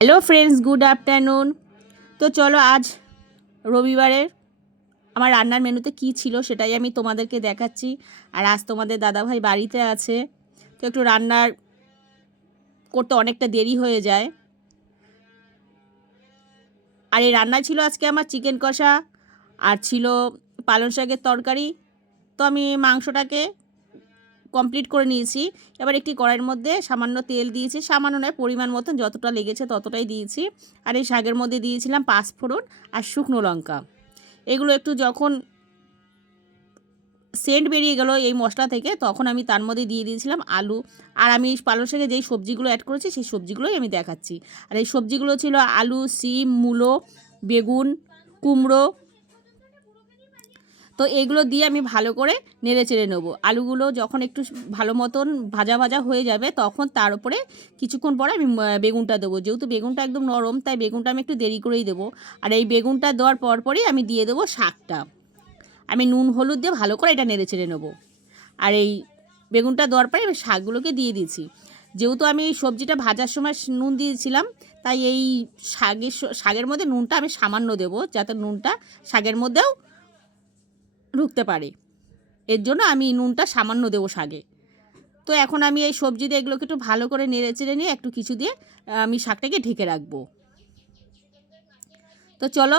Hello friends, good afternoon. তো চলো আজ রবিবারের আমার রান্নার মেনুতে কি ছিল সেটাই আমি তোমাদেরকে দেখাচ্ছি। আর আজ তোমাদের দাদাভাই বাড়িতে আছে, তো একটু রান্নার করতে অনেকটা দেরি হয়ে যায়। আর এই রান্নায় ছিল আজকে আমার চিকেন কষা আর ছিল পালং শাকের তরকারি। তো আমি মাংসটাকে কমপ্লিট করে নিয়েছি। এবার একটি কড়াইয়ের মধ্যে সামান্য তেল দিয়েছি, সামান্য নয় পরিমাণ মতন যতটা লেগেছে ততটাই দিয়েছি। আর এই শাকের মধ্যে দিয়েছিলাম পাঁচফোড়ন আর শুকনো লঙ্কা। এগুলো একটু যখন সেন্ট বেরিয়ে গেল এই মশলা থেকে, তখন আমি তার মধ্যে দিয়ে দিয়েছিলাম আলু। আর আমি পালং শাকে যেই সবজিগুলো অ্যাড করেছি সেই সবজিগুলোই আমি দেখাচ্ছি। আর এই সবজিগুলো ছিল আলু, সিম, মূলো, বেগুন, কুমড়ো। তো এইগুলো দিয়ে আমি ভালো করে নেড়ে চেড়ে নেবো। আলুগুলো যখন একটু ভালো মতন ভাজা ভাজা হয়ে যাবে তখন তার উপরে কিছুক্ষণ পরে আমি বেগুনটা দেবো। যেহেতু বেগুনটা একদম নরম, তাই বেগুনটা আমি একটু দেরি করেই দেবো। আর এই বেগুনটা দেওয়ার পরই আমি দিয়ে দেবো শাকটা। আমি নুন হলুদ দিয়ে ভালো করে এটা নেড়ে চেড়ে নেবো। আর এই বেগুনটা দেওয়ার পরে আমি শাকগুলোকে দিয়ে দিয়েছি। যেহেতু আমি সবজিটা ভাজার সময় নুন দিয়েছিলাম, তাই এই শাকের মধ্যে নুনটা আমি সামান্য দেবো, যাতে নুনটা শাকের মধ্যেও ঢুকতে পারে। এর জন্য আমি নুনটা সামান্য দেবো শাকে। তো এখন আমি এই সবজি দিয়ে এগুলোকে একটু ভালো করে নেড়ে চেড়ে নিয়ে একটু কিছু দিয়ে আমি শাকটাকে ঢেকে রাখবো। তো চলো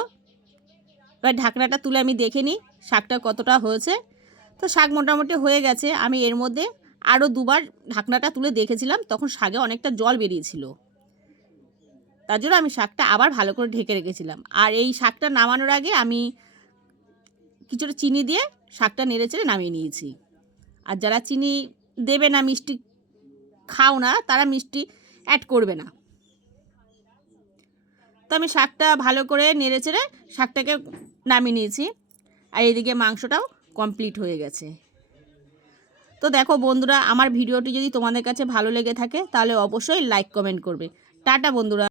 এবার ঢাকনাটা তুলে আমি দেখে নিই শাকটা কতটা হয়েছে। তো শাক মোটামুটি হয়ে গেছে। আমি এর মধ্যে আরও দুবার ঢাকনাটা তুলে দেখেছিলাম, তখন শাকে অনেকটা জল বেরিয়েছিল। তার জন্য আমি শাকটা আবার ভালো করে ঢেকে রেখেছিলাম। আর এই শাকটা নামানোর আগে আমি কিছুটা চিনি দিয়ে শাকটা নেড়ে চেড়ে নামিয়ে নিয়েছি। আর যারা চিনি দেবে না, মিষ্টি খাও না, তারা মিষ্টি অ্যাড করবে না। তো আমি শাকটা ভালো করে নেড়ে চেড়ে শাকটাকে নামিয়ে নিয়েছি। আর এদিকে মাংসটাও কমপ্লিট হয়ে গেছে। তো দেখো বন্ধুরা, আমার ভিডিওটি যদি তোমাদের কাছে ভালো লেগে থাকে তাহলে অবশ্যই লাইক কমেন্ট করবে। টাটা বন্ধুরা।